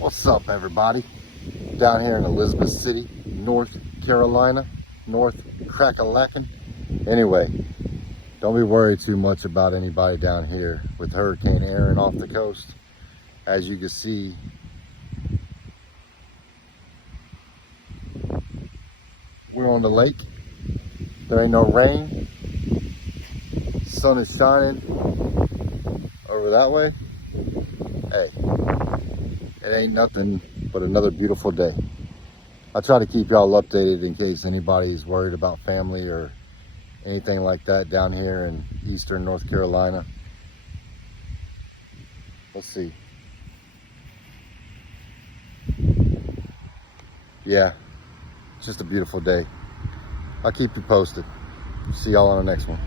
What's up, everybody? Down here in Elizabeth City, North Carolina, North Crack-a-lackin'. Anyway, don't be worried too much about anybody down here with Hurricane Erin off the coast. As you can see, we're on the lake. There ain't no rain. Sun is shining over that way. Hey, it ain't nothing but another beautiful day. I try to keep y'all updated in case anybody's worried about family or anything like that down here in eastern North Carolina. Let's see. Yeah, it's just a beautiful day. I'll keep you posted. See y'all on the next one.